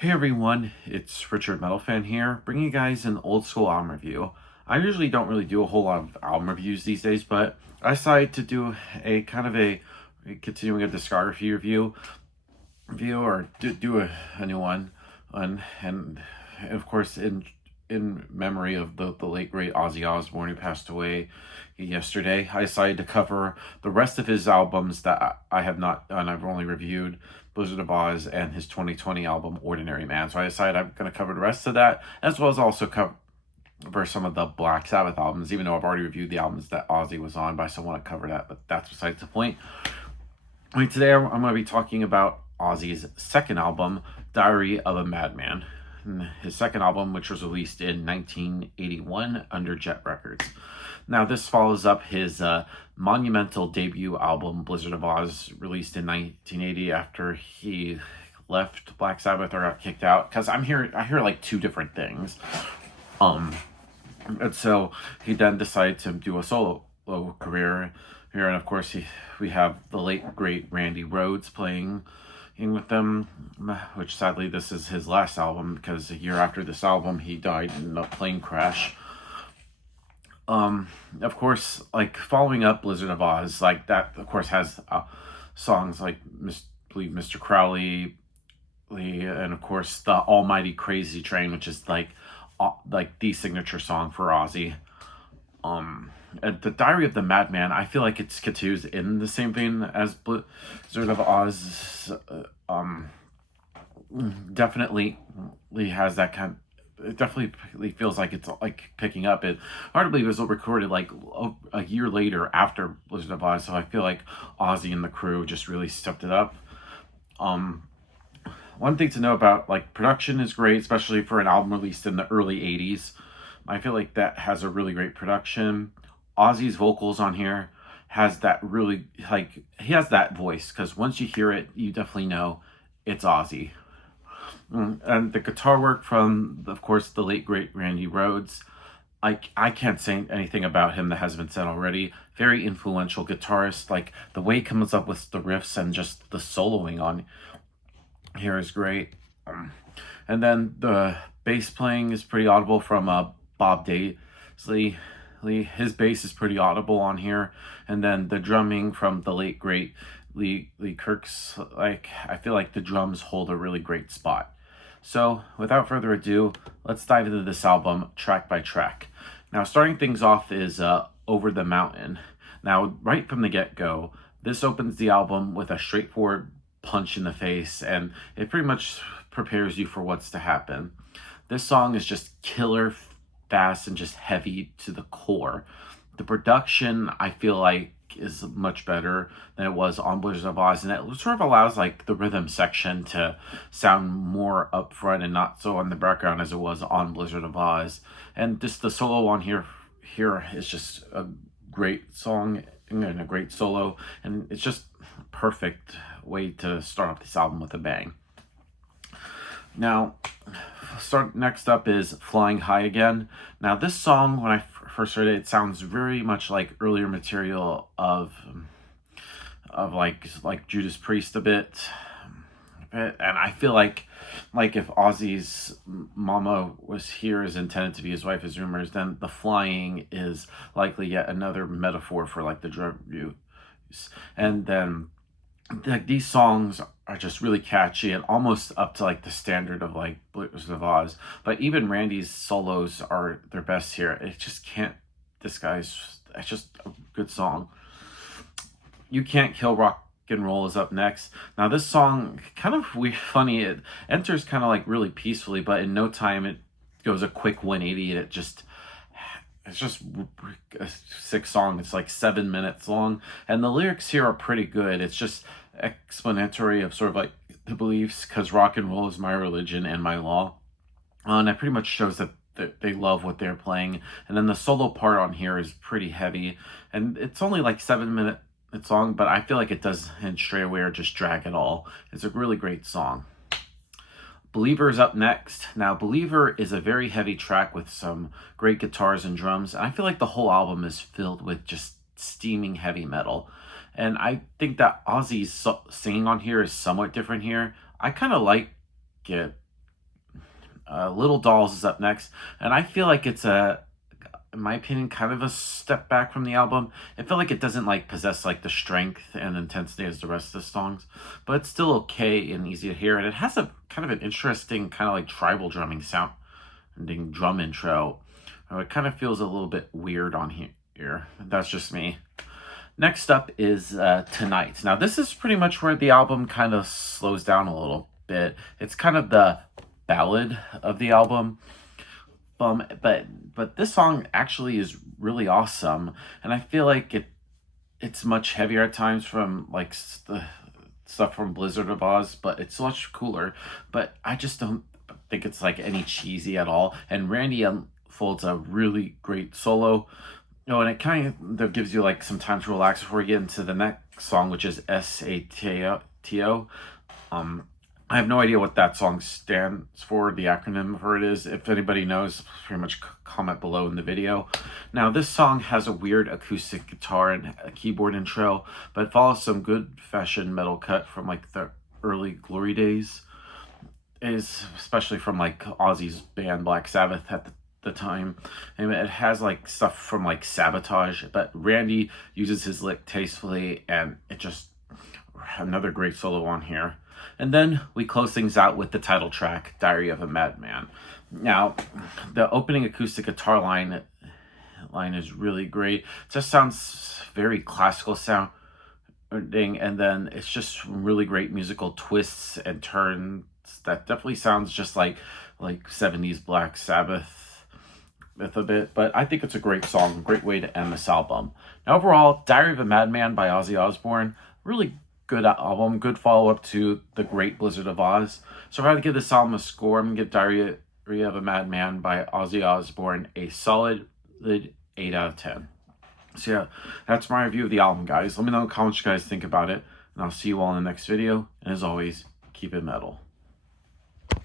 Hey everyone, it's Richard Metal Fan here, bringing you guys an old school album review. I usually don't really do a whole lot of album reviews these days, but I decided to do a kind of a continuing a discography review or do a new one, and of course in memory of the late great Ozzy Osbourne who passed away yesterday. I decided to cover the rest of his albums that I have not done. I've only reviewed Blizzard of Oz and his 2020 album Ordinary Man. So I decided I'm going to cover the rest of that, as well as also cover some of the Black Sabbath albums, even though I've already reviewed the albums that Ozzy was on, but I still want to cover that, but that's besides the point. Today I'm going to be talking about Ozzy's second album, Diary of a Madman. His second album, which was released in 1981 under Jet Records. Now, this follows up his monumental debut album, Blizzard of Oz, released in 1980 after he left Black Sabbath or got kicked out. Because I hear like two different things. And so he then decided to do a solo career here, and of course we have the late great Randy Rhoads playing with them, which sadly this is his last album because a year after this album he died in a plane crash. Of course, like following up Blizzard of Oz, like that of course has songs like Mr. Crowley, and of course the Almighty Crazy Train, which is like the signature song for Ozzy. And the Diary of the Madman, I feel like it's continues in the same vein as Blizzard of Oz. Definitely has that kind. It definitely feels like it's like picking up. It hard to believe it was recorded like a year later after Blizzard of Oz, so I feel like Ozzy and the crew just really stepped it up. One thing to know about like production is great, especially for an album released in the early 80s. I feel like that has a really great production. Ozzy's vocals on here has that really, like, he has that voice, because once you hear it, you definitely know it's Ozzy. And the guitar work from, of course, the late great Randy Rhoads. I can't say anything about him that hasn't been said already. Very influential guitarist. Like, the way he comes up with the riffs and just the soloing on here is great. And then the bass playing is pretty audible from Bob Daisley. His bass is pretty audible on here, and then the drumming from the late great Lee Kirk's, like, I feel like the drums hold a really great spot. So without further ado, let's dive into this album track by track. Now, starting things off is Over the Mountain. Now, right from the get-go, this opens the album with a straightforward punch in the face, and it pretty much prepares you for what's to happen. This song is just killer fast and just heavy to the core. The production, I feel like, is much better than it was on Blizzard of Oz, and it sort of allows like the rhythm section to sound more upfront and not so on the background as it was on Blizzard of Oz. And just the solo on here is just a great song and a great solo, and it's just perfect way to start off this album with a bang. Now, next up is Flying High Again. Now, this song, when I first heard it, it sounds very much like earlier material of like Judas Priest a bit. And I feel like if Ozzy's mama was here as intended to be his wife, as rumors, then the flying is likely yet another metaphor for like the drug use. And then like these songs are just really catchy and almost up to like the standard of like Blizzard of Oz. But even Randy's solos are their best here. It just can't disguise. It's just a good song. You Can't Kill Rock and Roll is up next. Now this song, kind of weird, funny. It enters kind of like really peacefully, but in no time it goes a quick 180, and it's just a sick song. It's like 7 minutes long, and the lyrics here are pretty good. It's just explanatory of sort of like the beliefs, because rock and roll is my religion and my law. And it pretty much shows that they love what they're playing. And then the solo part on here is pretty heavy, and it's only like 7 minutes long, but I feel like it doesn't stray away or just drag at all. It's a really great song. Believer is up next. Now, Believer is a very heavy track with some great guitars and drums. And I feel like the whole album is filled with just steaming heavy metal. And I think that Ozzy's singing on here is somewhat different here. I kind of like it Little Dolls is up next, and I feel like it's in my opinion, kind of a step back from the album. I feel like it doesn't like possess like the strength and intensity as the rest of the songs, but it's still okay and easy to hear. And it has a kind of an interesting kind of like tribal drumming sounding drum intro. It kind of feels a little bit weird on here. That's just me. Next up is Tonight. Now this is pretty much where the album kind of slows down a little bit. It's kind of the ballad of the album. But this song actually is really awesome, and I feel like it's much heavier at times from like the stuff from Blizzard of Oz, but it's much cooler. But I just don't think it's like any cheesy at all. And Randy unfolds a really great solo. And it kind of gives you like some time to relax before we get into the next song, which is SATO. I have no idea what that song stands for, the acronym for it is. If anybody knows, pretty much comment below in the video. Now, this song has a weird acoustic guitar and a keyboard intro, but it follows some good fashion metal cut from like the early glory days, especially from like Ozzy's band Black Sabbath at the time. And it has like stuff from like Sabotage, but Randy uses his lick tastefully, and it just another great solo on here. And then we close things out with the title track, Diary of a Madman. Now, the opening acoustic guitar line is really great. It just sounds very classical sounding, and then it's just really great musical twists and turns that definitely sounds just like 70s Black Sabbath with a bit. But I think it's a great song, great way to end this album. Now, overall, Diary of a Madman by Ozzy Osbourne, really good album, good follow-up to the great Blizzard of Oz. So if I had to give this album a score, I'm going to give Diary of a Madman by Ozzy Osbourne a solid 8 out of 10. So yeah, that's my review of the album, guys. Let me know in the comments what you guys think about it, and I'll see you all in the next video. And as always, keep it metal.